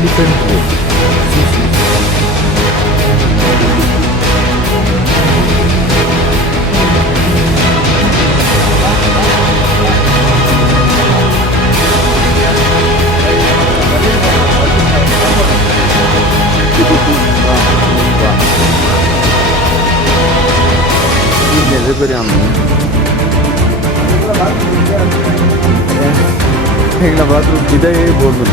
elephant road. See, see. İğnede bir yanmıyor. এগুলো bathroom বিদায় বলুন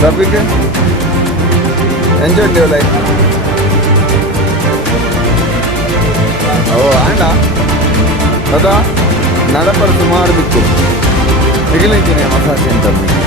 টপিক ఎంజాయ్ యువర్ లైఫ్ ఓ ఆయన కదా నడపడు సుమారు దిక్కు మిగిలింది మసాజ్ సెంటర్ మీకు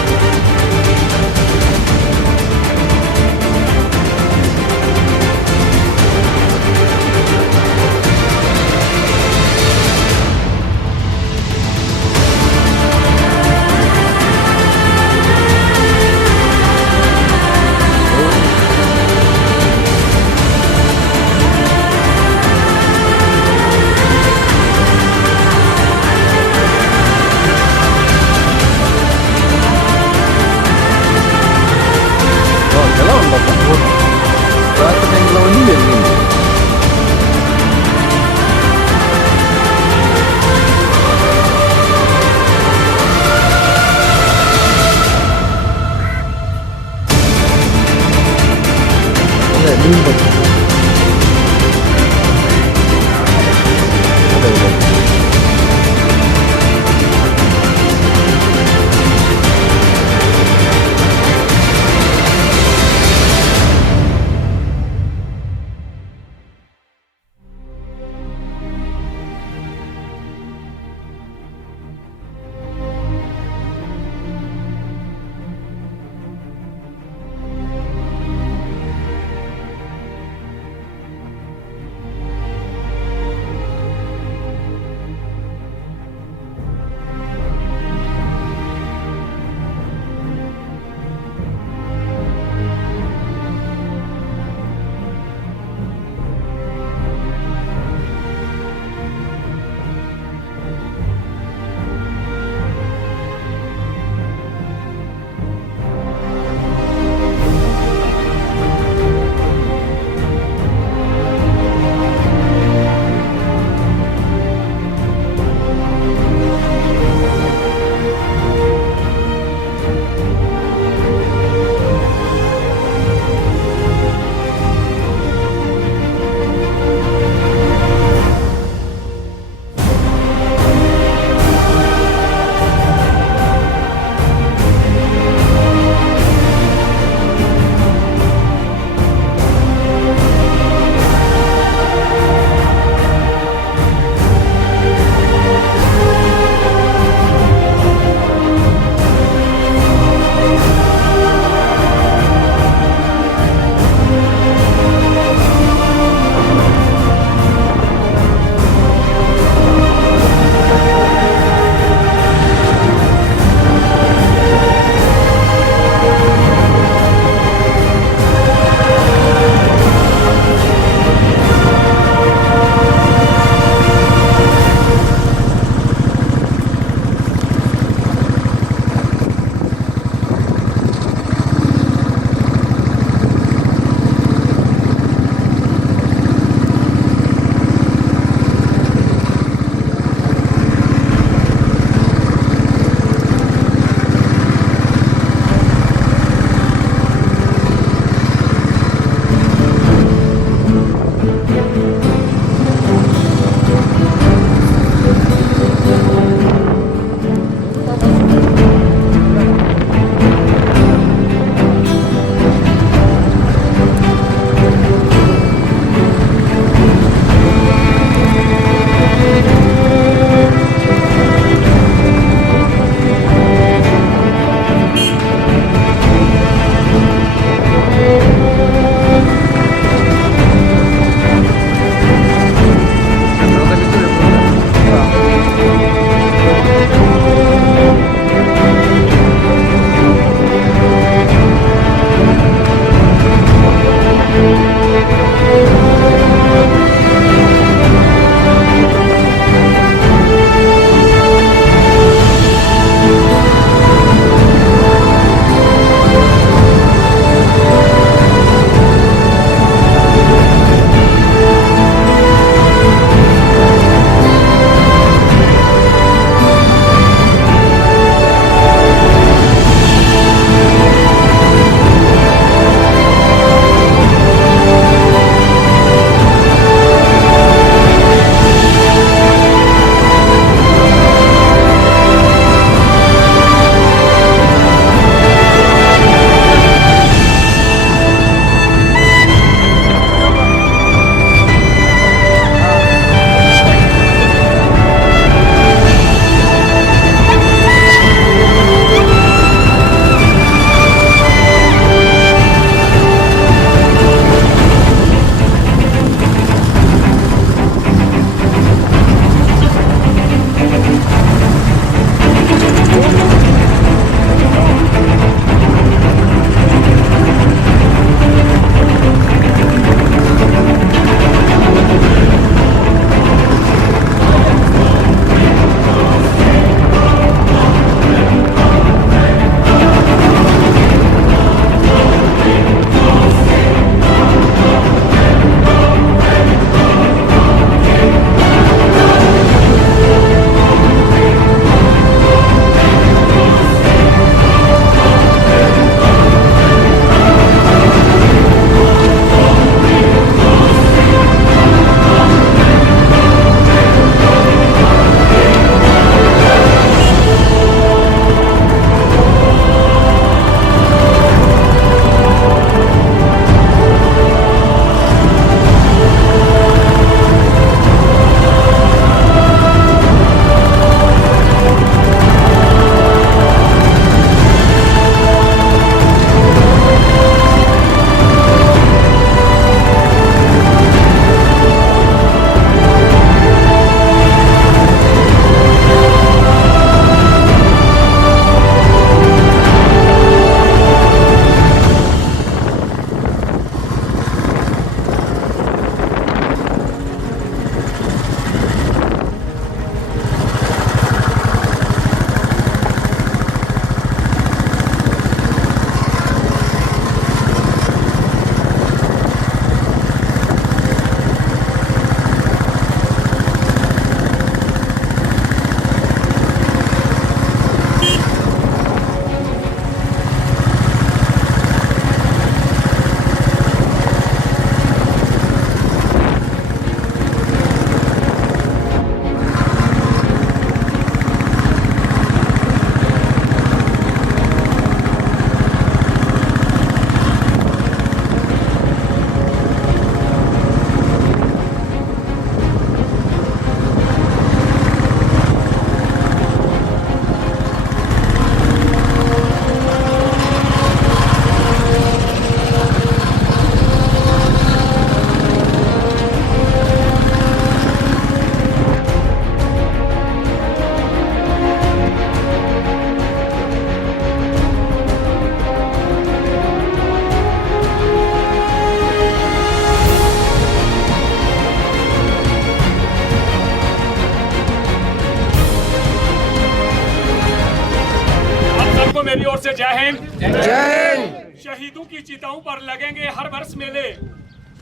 ओर से जय हिंद। जय हिंद। शहीदों की चिताओं पर लगेंगे हर वर्ष मेले,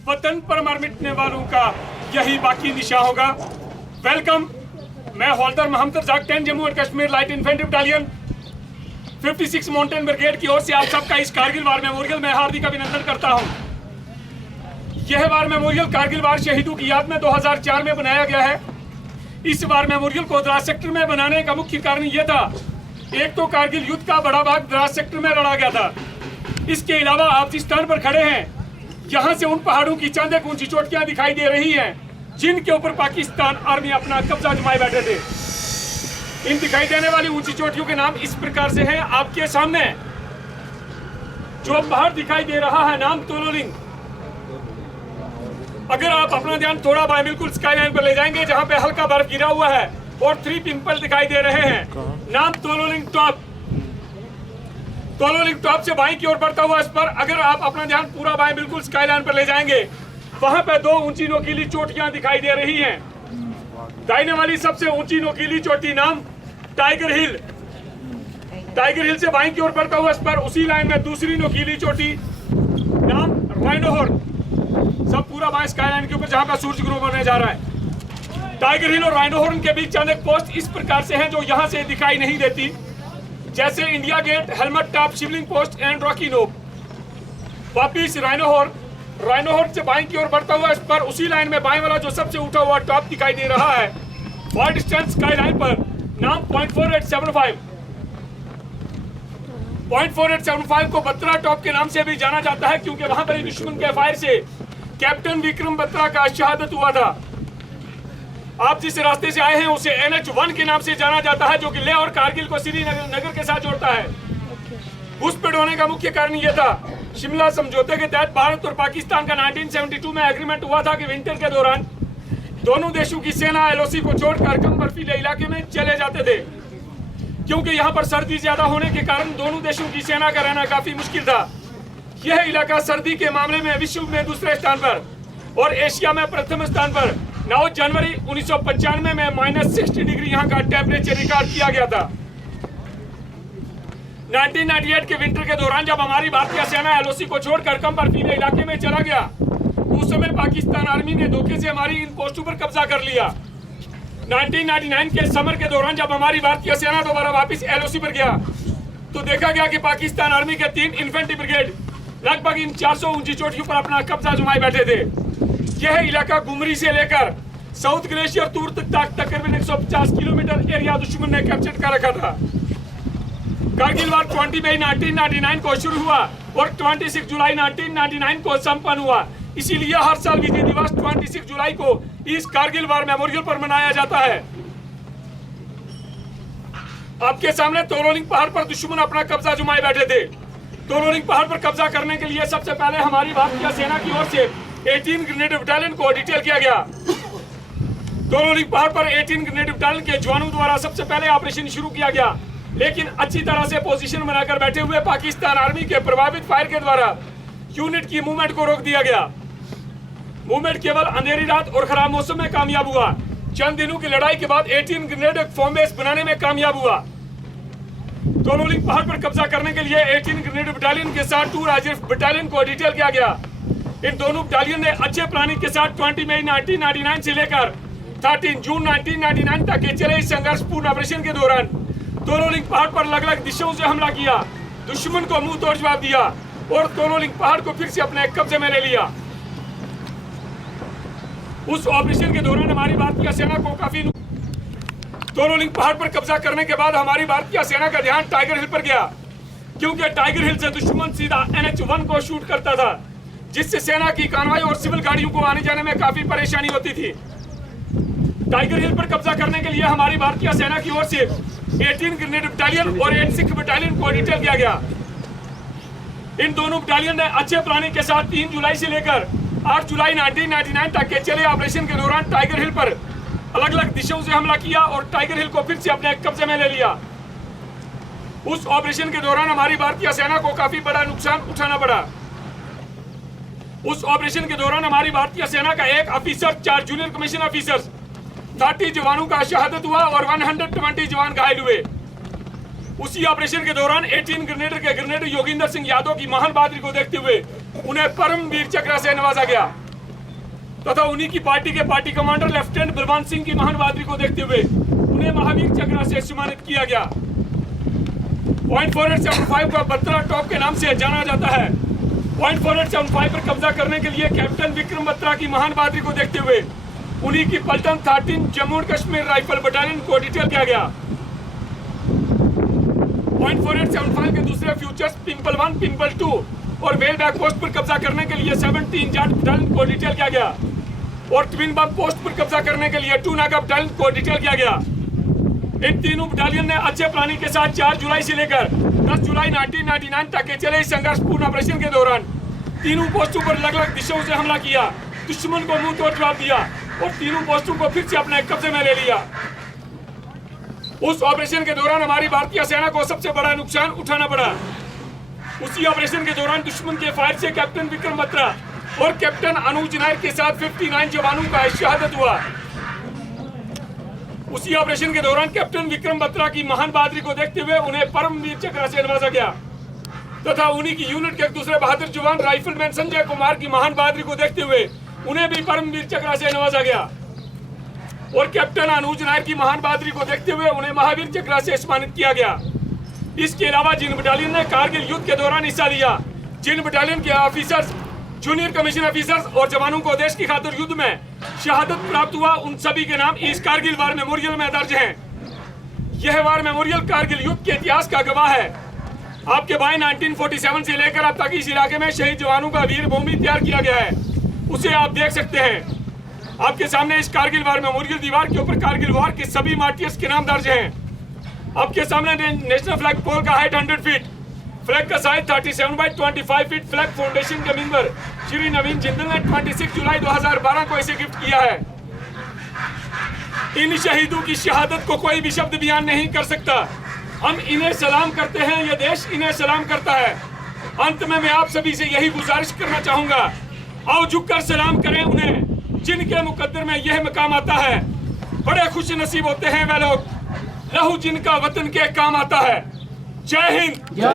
वतन पर मर मिटने वालों का यही बाकी निशा होगा। वेलकम, मैं हौलदार Mohammad Razak 10 Jammu and Kashmir light infantry battalion 56 mountain brigade की ओर से आप सबका इस कारगिल वार मेमोरियल में हार्दिक अभिनंदन करता हूं। यह वार मेमोरियल कारगिल वार शहीदों की याद में 2004 में बनाया गया है। इस वार मेमोरियल को द्रास सेक्टर में बनाने का मुख्य कारण यह था, एक तो कारगिल युद्ध का बड़ा भाग द्रास सेक्टर में लड़ा गया था। इसके अलावा आप जिस स्थान पर खड़े हैं, यहाँ से उन पहाड़ों की चंद एक ऊंची चोटियां दिखाई दे रही हैं, जिनके ऊपर पाकिस्तान आर्मी अपना कब्जा जमाए बैठे थे। इन दिखाई देने वाली ऊंची चोटियों के नाम इस प्रकार से हैं आपके सामने। जो पहाड़ दिखाई दे रहा है नाम तोलोलिंग। अगर आप अपना ध्यान थोड़ा बाएं बिल्कुल स्काईलाइन पर ले जाएंगे, जहां पे हल्का बर्फ गिरा हुआ है और 3 पिंपल दिखाई दे रहे हैं, नाम तोलोलिंग टॉप। तोलोलिंग टॉप से बाएं की ओर बढ़ता हुआ इस पर अगर आप अपना ध्यान पूरा बाएं बिल्कुल स्काईलाइन पर ले जाएंगे, वहां पे 2 ऊंची नोकीली चोटियां दिखाई दे रही हैं। दाहिने वाली सबसे ऊंची नोकीली चोटी नाम टाइगर हिल। टाइगर हिल से बाएं की ओर बढ़ता हुआ इस पर उसी लाइन में दूसरी नोकीली चोटी नाम राइनो हॉर्न। सब पूरा बाएं स्काईलाइन के ऊपर जहां पर सूरज ग्रो होने जा रहा है। टाइगर हिल और राइनो हॉर्न के बीच चंद एक पोस्ट इस प्रकार से हैं जो यहां से दिखाई नहीं देती, जैसे India Gate, Helmet Top, Shivling Post and Rocky Knob. वापिस राइनो हॉर्न से बाएं की ओर बढ़ता हुआ इस पर उसी लाइन में बाएं वाला जो सबसे उठा हुआ टॉप दिखाई दे रहा है, फॉर डिस्टेंस स्काईलाइन पर नाम 0.4875। 0.4875 को बत्रा टॉप के नाम से भी जाना जाता है, क्योंकि वहां पर दुश्मन के फायर से कैप्टन विक्रम बत्रा का शहादत हुआ था। आप जिस रास्ते से आए हैं उसे NH1 के नाम से जाना जाता है, जो कि लेह और कारगिल को श्रीनगर के साथ जोड़ता है। घुसपैठ होने का मुख्य कारण यह था, शिमला समझौते के तहत भारत और पाकिस्तान का 1972 में एग्रीमेंट हुआ था कि विंटर के दौरान दोनों देशों की सेना LOC को छोड़कर कम बर्फीले इलाके में चले जाते थे, क्योंकि यहाँ पर सर्दी ज्यादा होने के कारण दोनों देशों की सेना का रहना काफी मुश्किल था। यह इलाका सर्दी के मामले में विश्व में दूसरे स्थान पर और एशिया में प्रथम स्थान पर 9 जनवरी 1995 में -60 डिग्री यहाँ का टेम्परेचर रिकॉर्ड किया गया था। 1998 के विंटर के दौरान जब हमारी भारतीय सेना LOC को छोड़कर कम बर्फीले इलाके में चला गया, उस समय पाकिस्तान आर्मी ने धोखे से हमारी इन पोस्टों पर कब्जा कर लिया। 1999 के समर के दौरान जब हमारी भारतीय सेना दोबारा वापस LOC पर गया, तो देखा गया कि पाकिस्तान आर्मी के 3 इन्फेंट्री ब्रिगेड लगभग इन 400 ऊंची चोटियों पर अपना कब्जा जमाए बैठे थे। यह इलाका गुमरी से लेकर साउथ ग्लेशियर दूर तक तकरीबन 150 किलोमीटर एरिया दुश्मन ने कैप्चर कर रखा था। कारगिल वार 20 मई 1999 को शुरू हुआ और 26 जुलाई 1999 को संपन्न हुआ। इसीलिए हर साल विजय दिवस 26 जुलाई को इस कारगिल वार मेमोरियल पर मनाया जाता है। आपके सामने तोलोलिंग पहाड़ पर दुश्मन अपना कब्जा जमाए बैठे थे। तोलोलिंग पहाड़ पर कब्जा करने के लिए सबसे पहले हमारी भारतीय सेना की ओर से 18 ग्रेनेड बटालियन को डिटेल किया गया। तोलोलिंग पहाड़ पर 18 ग्रेनेड बटालियन के जवानों द्वारा सबसे पहले ऑपरेशन शुरू किया गया, लेकिन अच्छी तरह से पोजीशन बनाकर बैठे हुए पाकिस्तान आर्मी के प्रभावित फायर के द्वारा यूनिट की मूवमेंट को रोक दिया गया। मूवमेंट केवल अंधेरी रात और खराब मौसम में कामयाब हुआ। चंद दिनों की लड़ाई के बाद 18 ग्रेनेड फॉर्म बेस बनाने में कामयाब हुआ। तोलोलिंग पहाड़ पर कब्जा करने के लिए 18 ग्रेनेड बटालियन के साथ 2 राजर्फ बटालियन को डिटेल किया गया। इन दोनों बटालियन ने अच्छे प्लानिंग के साथ 20 मई 1999 से लेकर 13 जून 1999 तक के चले इस संघर्षपूर्ण ऑपरेशन के दौरान तोलोलिंग पहाड़ पर अलग अलग दिशाओं से हमला किया, दुश्मन को मुंह तोड़ जवाब दिया और तोलोलिंग पहाड़ को फिर से अपने कब्जे में ले लिया। उस ऑपरेशन के दौरान हमारी भारतीय सेना को काफी तोलोलिंग पहाड़ पर कब्जा करने के बाद हमारी भारतीय सेना का ध्यान टाइगर हिल पर गया, क्योंकि टाइगर हिल से दुश्मन सीधा NH1 को शूट करता था, जिससे सेना की कानवाई और सिविल गाड़ियों को आने जाने में काफी परेशानी होती थी। टाइगर हिल पर कब्जा करने के लिए हमारी भारतीय सेना की ओर से 18 ग्रेनेड बटालियन और 86 बटालियन को डिटेल किया गया। इन दोनों बटालियन ने अच्छे प्लानिंग के साथ 3 जुलाई से लेकर 8 जुलाई 1999 तक के चले ऑपरेशन के दौरान टाइगर हिल पर अलग अलग दिशाओं से हमला किया और टाइगर हिल को फिर से अपने कब्जे में ले लिया। उस ऑपरेशन के दौरान हमारी भारतीय सेना को काफी बड़ा नुकसान उठाना पड़ा। उस ऑपरेशन के दौरान हमारी भारतीय सेना का 1 ऑफिसर, 4 जूनियर कमीशन ऑफिसर्स, 30 जवानों का शहादत हुआ और 120 जवान घायल हुए। उसी ऑपरेशन के दौरान 18 ग्रेनेडर योगिंदर सिंह यादव की महान बहादुरी को देखते हुए उन्हें परमवीर चक्र से नवाजा गया तथा उन्हीं की पार्टी के party commander lieutenant Balwant Singh की महान बहादुरी को देखते हुए उन्हें महावीर चक्र से सम्मानित किया गया। पॉइंट 4875 को बत्रा टॉप के नाम से जाना जाता है। पॉइंट 4875 पर कब्जा करने के लिए कैप्टन विक्रम बत्रा की महान बहादुरी को देखते हुए उन्हीं की पलटन 13 Jammu and Kashmir rifle battalion को डिटेल किया गया। पॉइंट 4875 के दूसरे फ्यूचर्स पिंपल 1, पिंपल 2 और वेल बैक पोस्ट पर कब्जा करने के लिए 17 जाट बटालियन को डिटेल किया गया और ट्विन बम पोस्ट पर कब्जा करने के लिए 2 नागा बटालियन को डिटेल किया गया। इन तीनों बटालियन ने अच्छे प्लानिंग के साथ 4 जुलाई से लेकर 10 जुलाई 1999 तक के चले संघर्षपूर्ण ऑपरेशन के दौरान तीनों पोस्टों पर अलग अलग दिशाओं से हमला किया, दुश्मन को मुंह तोड़ जवाब दिया और तीनों पोस्टों को फिर से अपने कब्जे में ले लिया। उस ऑपरेशन के दौरान हमारी भारतीय सेना को सबसे बड़ा नुकसान उठाना पड़ा। उसी ऑपरेशन के दौरान दुश्मन के फायर से कैप्टन विक्रम बत्रा और कैप्टन अनुज नायर के साथ 59 जवानों का शहादत हुआ। उसी ऑपरेशन के दौरान कैप्टन विक्रम बत्रा की महान बहादुरी को देखते हुए उन्हें परमवीर चक्र से नवाजा गया तथा उन्हीं की यूनिट के एक दूसरे बहादुर जवान राइफलमैन संजय कुमार की महान बहादुरी को देखते हुए उन्हें भी परमवीर चक्र से नवाजा गया और कैप्टन अनुज नायर की महान बहादुरी को देखते हुए उन्हें महावीर चक्र से सम्मानित किया गया। इसके अलावा जिन बटालियन ने कारगिल युद्ध के दौरान हिस्सा लिया, जिन बटालियन के ऑफिसर्स, जूनियर कमीशन ऑफिसर्स और जवानों को देश की खातिर युद्ध में शहादत प्राप्त हुआ, उन सभी के नाम इस कारगिल वार मेमोरियल में दर्ज हैं। यह वार मेमोरियल कारगिल युद्ध के इतिहास का गवाह है। आपके भाई 1947 से लेकर अब तक इस इलाके में शहीद जवानों का वीर भूमि तैयार किया गया है, उसे आप देख सकते हैं। आपके सामने इस कारगिल वार मेमोरियल दीवार के ऊपर कारगिल वार के सभी मार्टियर्स के नाम दर्ज हैं। आपके सामने नेशनल फ्लैग पोल का हाइट 100 फीट, फ्लैग का size 37 by 25 feet flag foundation के मेंबर श्री नवीन जिंदल ने 26 जुलाई 2012 को इसे गिफ्ट किया है। इन शहीदों की शहादत को कोई भी शब्द बयान नहीं कर सकता। हम इन्हें सलाम करते हैं, यह देश इन्हें सलाम करता है। अंत में मैं आप सभी से यही गुजारिश करना चाहूंगा, आओ झुककर सलाम करें उन्हें जिनके मुकद्दर में यह मकाम आता है। बड़े खुश नसीब होते हैं वे लोग, लहू जिनका वतन के काम आता है। जय हिंद।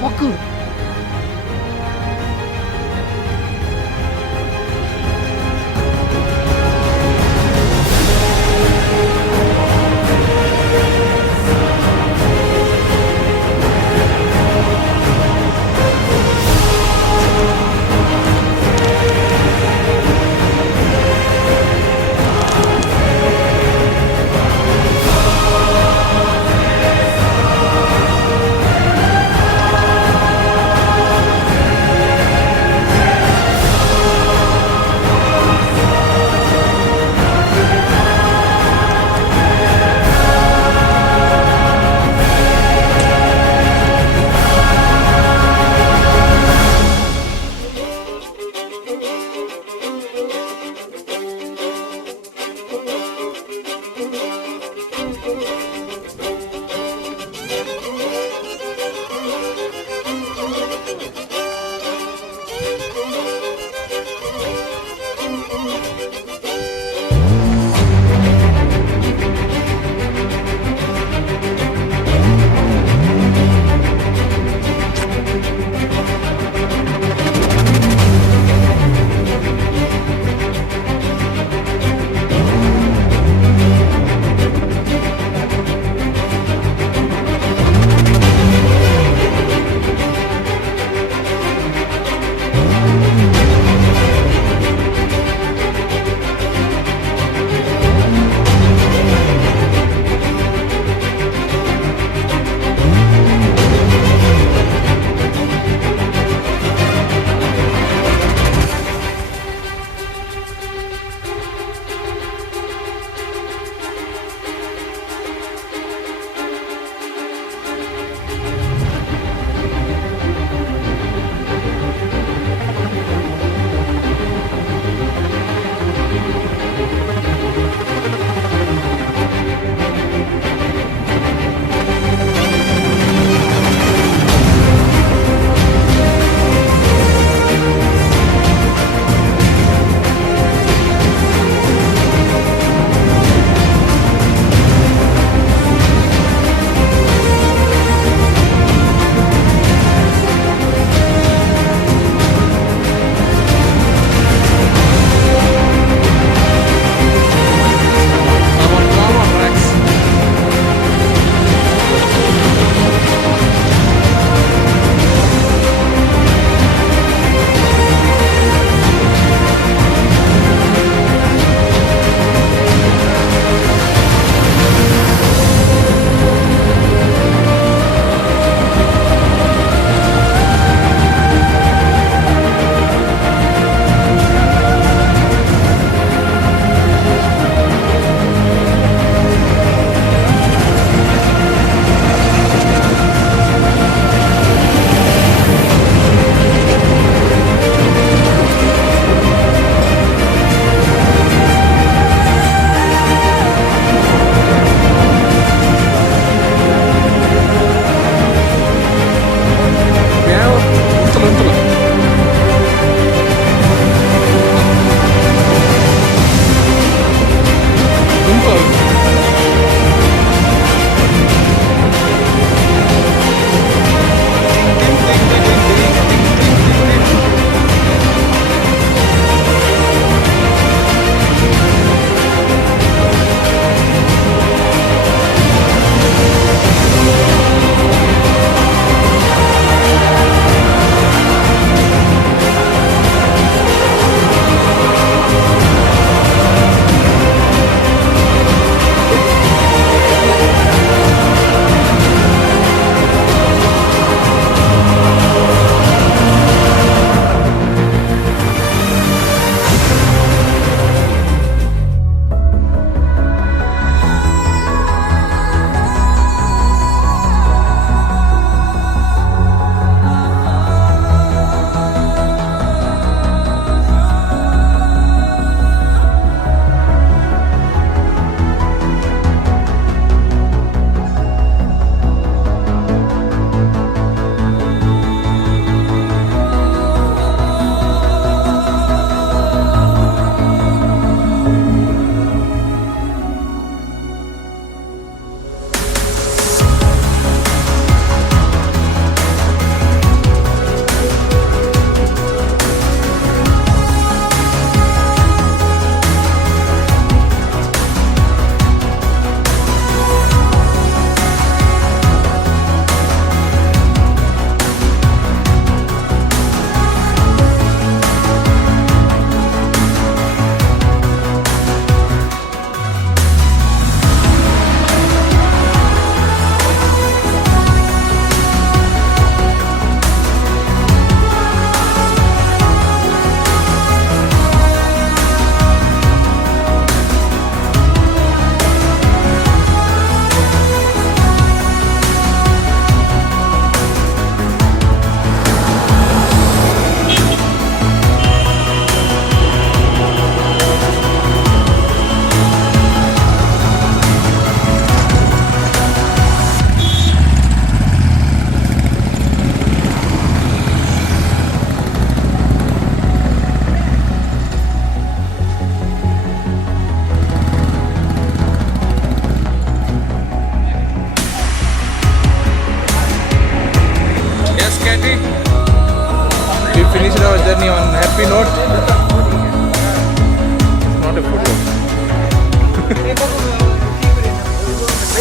पकड़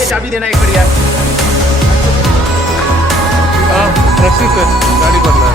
चाबी देना एक बार यार। रस्सी पे गाड़ी पर